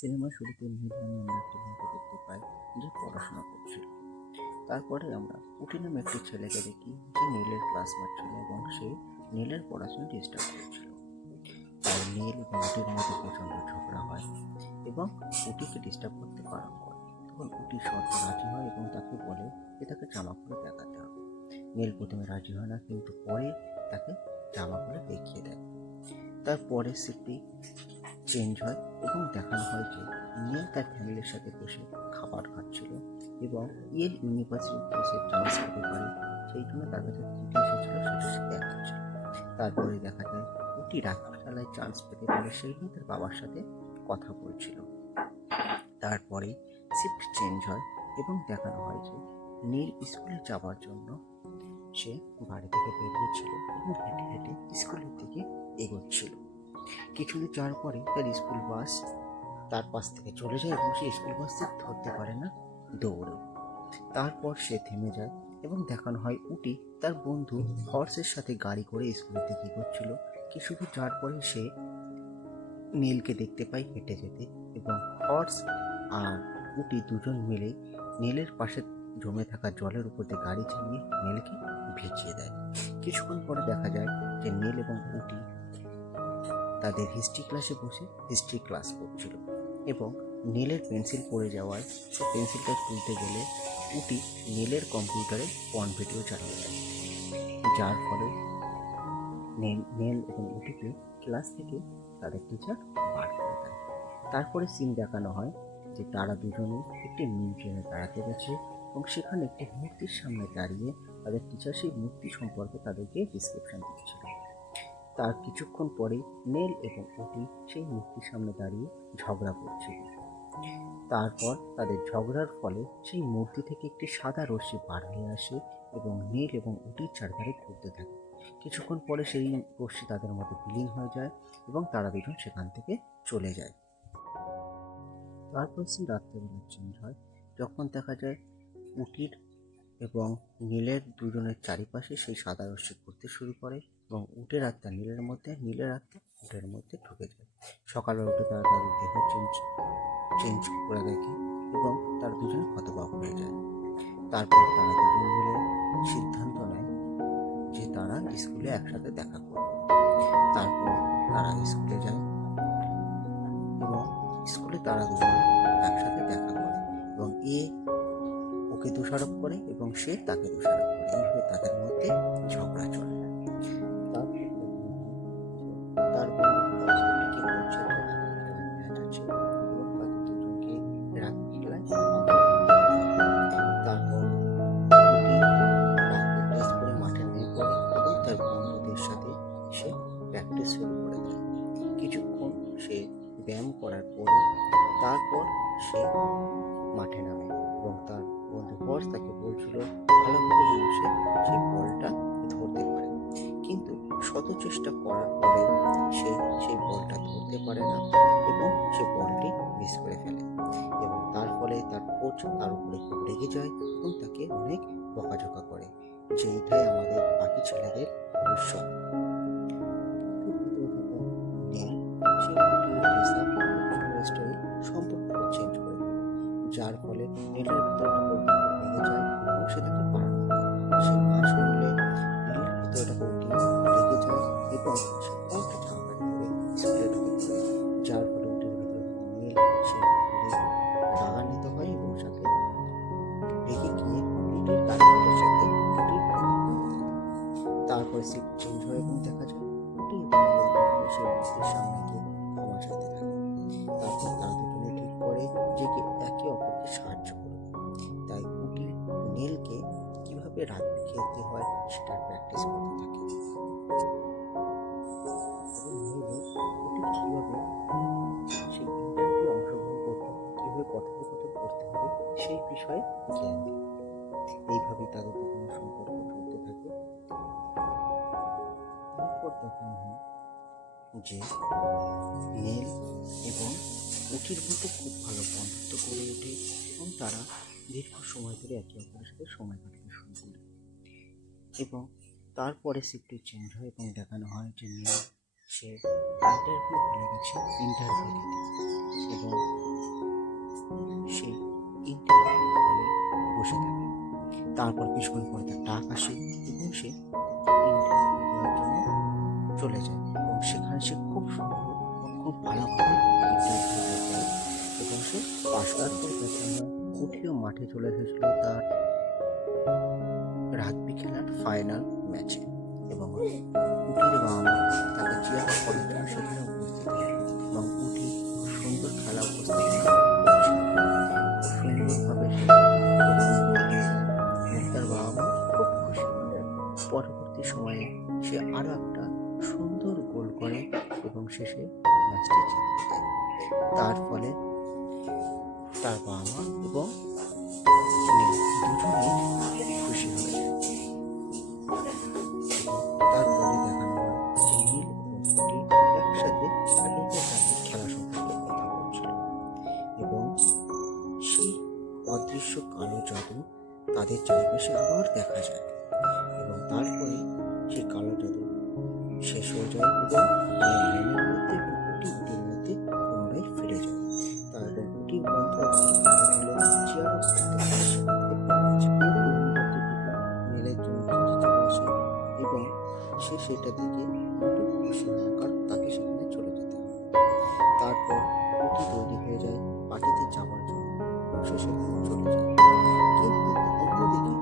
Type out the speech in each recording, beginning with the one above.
সিনেমার শুরুতে নীল নামে আমরা একটি মেয়েকে দেখতে পাই যে পড়াশোনা করছিল। তারপরে আমরা উটি নামে একটি ছেলেকে দেখি যে নীলের ক্লাসমেট ছিল এবং সে নীলের পড়াশোনা ডিস্টার্ব করছিল। তাই নীল এবং উটির মধ্যে প্রচণ্ড ঝগড়া হয় এবং উটিকে ডিস্টার্ব করতে বারণ করে। তখন উটি শর্ত রাজি হয় এবং তাকে বলে যে তাকে জামা খুলে দেখাতে হবে। নীল প্রথমে রাজি হয় না, কিন্তু পরে তাকে জামা খুলে দেখিয়ে দেয়। তারপরে সিটি চেঞ্জ হয় এবং দেখানো হয় যে নীল তার ফ্যামিলির সাথে বসে খাবার খাচ্ছিল এবং ইয়েল ইউনিভার্সিটিতে সে চান্স পেতে পারে, সেই জন্য তার কাছে চিঠি এসেছিল, সেটা সে দেখাচ্ছিল। তারপরে দেখা যায় উটি রাত্রিবেলায় চান্স পেতে পারে, সেই জন্য তার বাবার সাথে কথা বলছিল। তারপরে শিফট চেঞ্জ হয় এবং দেখানো হয় যে নীল স্কুলে যাওয়ার জন্য সে বাড়ি থেকে বেরিয়েছিল এবং হেঁটে হেঁটে স্কুলের দিকে এগোচ্ছিল। কিছুদিন যাওয়ার পরে তার স্কুল বাস তার পাশ থেকে চলে যায় এবং সে স্কুল বাস ধরতে পারে না দৌড়ে। তারপর সে থেমে যায় এবং দেখানো হয় উটি তার বন্ধু হর্সের সাথে গাড়ি করে স্কুলের দিকে এগোচ্ছিল। কিছুদূর যাওয়ার পরে সে নীলকে দেখতে পাই হেঁটে যেতে এবং হর্স আর উটি দুজন মিলে নীলের পাশে জমে থাকা জলের উপর দিয়ে গাড়ি চালিয়ে নীলকে ভিজিয়ে দেয়। কিছুক্ষণ পরে দেখা যায় যে নীল এবং উটি তাদের হিস্ট্রি ক্লাসে বসে হিস্ট্রি ক্লাস করছিল এবং নীলের পেন্সিল পড়ে যাওয়ায় সে পেন্সিলটা তুলতে গেলে উটি নীলের কম্পিউটারে পর্ন ভিডিও চালিয়ে দেয়, যার ফলে নীল এবং উটিকে ক্লাস থেকে তাদের টিচার বার করে দেয়। তারপরে সিন দেখানো হয় যে তারা দুজনে একটি মিউজিয়ামে বেড়াতে গেছে এবং সেখানে একটি মূর্তির সামনে দাঁড়িয়ে তাদের টিচার সেই মূর্তি সম্পর্কে তাদেরকে ডিসক্রিপশন দিচ্ছিল। তার কিছুক্ষণ পরে নীল এবং উটি সেই মূর্তির সামনে দাঁড়িয়ে ঝগড়া করছিল। তারপর তাদের ঝগড়ার ফলে সেই মূর্তি থেকে একটি সাদা রশ্মি বার হয়ে আসে এবং নীল এবং উটির চারধারে ঘুরতে থাকে। কিছুক্ষণ পরে সেই রশ্মি তাদের মধ্যে বিলীন হয়ে যায় এবং তারা দুজন সেখান থেকে চলে যায়। তারপর সেই রাত্রেবেলা চেঞ্জ হয়, যখন দেখা যায় উটির এবং নীলের দুজনের চারিপাশে সেই সাদা রশ্মি ঘুরতে শুরু করে এবং উটের আত্মা নীলের মধ্যে, নীলের আত্মা উটের মধ্যে ঢুকে যায়। সকালবেলা উঠে তারা তাদের দেহ চেঞ্জ করে দেখে এবং তারা দুজনে হতবাক হয়ে যায়। তারপর তারা দুজন মিলে সিদ্ধান্ত নেয় যে তারা স্কুলে একসাথে দেখা করবে। তারপর তারা স্কুলে যায় এবং স্কুলে তারা দুজনে একসাথে দেখা করে এবং ওকে দোষারোপ করে এবং সে তাকে দোষারোপ করে। এইভাবে তাদের মধ্যে ঝগড়া চলে। তার বন্ধু হসপিটালকে বলছে ম্যাচ আছে এবং তাদের দুজনকে রাত্রিবেলায় তারপর প্র্যাকটিস করে মাঠে নেমে পড়ে এবং তার বন্ধুদের সাথে সে প্র্যাকটিস শুরু করে দেয়। কিছুক্ষণ সে ব্যায়াম করার পরে তারপর সে মাঠে নামে এবং তার বন্ধু হর্স তাকে বলছিল ভালোভাবে যেন সে সেই বলটা ধরতে পারে, কিন্তু শত চেষ্টা করার পরে সে সেই বলটা ধরতে পারে না এবং সে বলটি মিস করে ফেলে এবং তার ফলে তার কোচ তার উপরে খুব রেগে যায় এবং তাকে অনেক বকাঝকা করে যে এটাই আমাদের বাকি ছেলেদের ভবিষ্যৎ। সম্পর্ক চেঞ্জ করে দেয়, যার ফলে নীলের ভিতরটা রেগে যায় এবং সে তাকে বারণ করে। সে না শুনলে নীলের ভিতরটা রেগে যায় এবং সে উল্টে ঝামেলা করে স্কুলে ঢুকে পড়ে, যার ফলে উঠে নীল সে রাগান্বিত হয় এবং সাথে রেগে গিয়ে উটির গার্লফ্রেন্ডের সাথে তারপরে শিফট চেঞ্জ হয় এবং দেখা যায় উটি এবং সে মূর্তির সামনে গিয়ে ক্ষমা চাইতে থাকে। তারপর তারা দুজনে ঠিক করে যে একে অপরকে সাহায্য করবে। তাই উটি নীলকে কিভাবে রাগবি খেলতে হয় সেটার প্র্যাকটিস করতে থাকে এবং নীলও উটিকে কিভাবে সেই ইন্টারভিউ অংশগ্রহণ করতে, কিভাবে কথোপকথন করতে হবে সেই বিষয়ে জ্ঞান দেয়। এইভাবেই তাদের দুজনের সম্পর্ক চলতে থাকে। তারপর দেখানো হয় যে নীল এবং উটির মধ্যে খুব ভালো বন্ধুত্ব গড়ে ওঠে এবং তারা দীর্ঘ সময় ধরে একে অপরের সাথে সময় কাটাতে শুরু করে এবং তারপরে শিফটটি চেঞ্জ হয় এবং দেখানো হয় যে নীল সে ইন্টারভিউ ভুলে গেছে ইন্টারভিউ দিতে এবং তারপর কিছুক্ষণ পরে তার ডাক আসে এবং সে ইন্টারভিউ দেওয়ার জন্য চলে যায় এবং সেখানে সে খুব সুন্দর এবং খুব ভালোভাবে ইন্টারভিউ দেয় এবং সে পাশ করার পর তাকে আমরা উঠিও মাঠে চলে এসেছিল তার রাগবি খেলার ফাইনাল ম্যাচে এবং উটির বাবা মা তাকে চিয়ার করার জন্য সেখানে উপস্থিত হয় এবং উটি খুব সুন্দর খেলা উপস্থাপন করেছিল। খুব সুন্দরভাবে সে perform করে যায় এবং তার বাবা মা খুব খুশি হয়ে যায়। পরবর্তী সময়ে সে আরো একটা সুন্দর গোল করে এবং শেষে ম্যাচটি জিতে যায়। তার ফলে তার বাবা মা এবং দুজনেই খুশি হয়ে যায়। এবং তারপরে দেখানো হয় যে নীল এবং পুটি একসাথে তাদেরকে তাদের খেলা সম্পর্কে কথা বলছিল এবং সেই অদৃশ্য কালো জাদু তাদের চারপাশে আবার দেখা যায় এবং তারপরে সেই কালো জাদু শেষ হয়ে যায় এবং লাইনের মধ্যে এবং উটির মধ্যে পুনরায় ফিরে যায়। তার এবং উটি বন্ধ চেয়ার অফ নীলের জন্য চলে আসে এবং সে সেটা দিকে একটু খুশি হয় না, কারণ তাকে সেখানে চলে যেতে হবে। তারপর উটি তৈরি হয়ে যায় পার্টিতে যাওয়ার জন্য এবং সে সেখানে চলে যায়, কিন্তু অন্যদিকে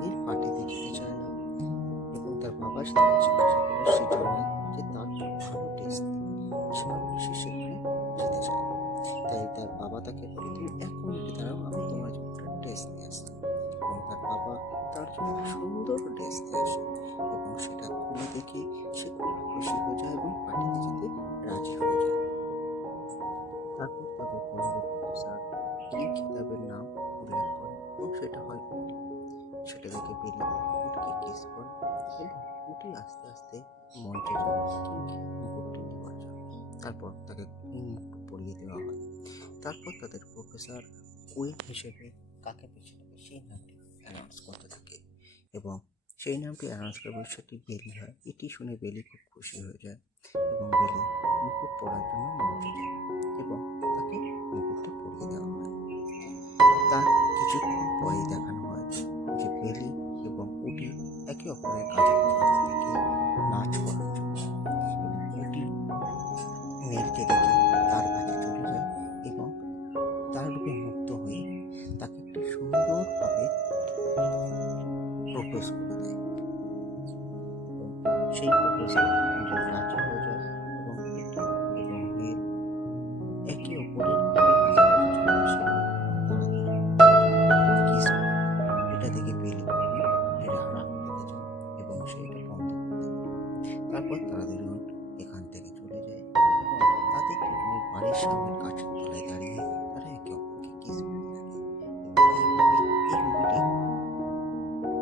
নীল পার্টিতে যেতে চায় না এবং তার বাবার সাথে জিজ্ঞাসা করে সে জানে যে তার ভালো টেস্ট সেভাবে সে সেখানে যেতে চায়। তাই তার বাবা তাকে বলে তুমি 1 মিনিট দাঁড়াও, আমি তোমার জন্য একটা ড্রেস নিয়ে আসি এবং তার বাবা তার জন্য একটা সুন্দর ড্রেস নিয়ে আসে এবং সেটা খুলে দেখে সে খুব খুশি হয়ে যায় এবং পার্টিতে যেতে রাজি হয়ে যায়। তারপর তাদের কলেজের প্রফেসর কি কিতাবের নাম উল্লেখ করে এবং সেটা হয় উটি। সেটা দেখে বেলি উটকে কিস করে এবং উটি আস্তে আস্তে মঞ্চে যায় মুকুটটি নেওয়ার জন্য। তারপর তাকে মুকুট পরিয়ে দেওয়া হয়। তারপর তাদের প্রফেসর কুইন হিসেবে কাকে বেছে নেবে সেই নামটি অ্যানাউন্স করতে থাকে এবং সেই নামটি অ্যানাউন্স করে সেটি বেলি হয়। এটি শুনে বেলি খুব খুশি হয়ে যায় এবং বেলি মুকুট পরার জন্য মঞ্চে যায় এবং তাকে মুকুটটা পরিয়ে দেওয়া হয়। তার কিছুক্ষণ পরেই দেখানো হয় যে বেলি এবং উটি একে অপরের কাছাকাছি থেকে নাচ করার জন্য এবং উটি নীলকে দেখে তার কাছে চলে যায় এবং তার রূপে মুগ্ধ হয়ে তাকে একটি সুন্দরভাবে প্রপোজ করে দেয় এবং সেই প্রপোজে নীল রাজি হয়ে যায় এবং উটি এবং নীল একে অপরের খুবই কাছাকাছি চলে আসে এবং তারা কিস করে। এটা দেখে বেলি রাগ লেগে যায় এবং সে এটা বন্ধ করতে পারে। তারপর তারা দুজন এখান থেকে চলে যায় এবং তাদের দুজনের বাড়ির সামনের কাছে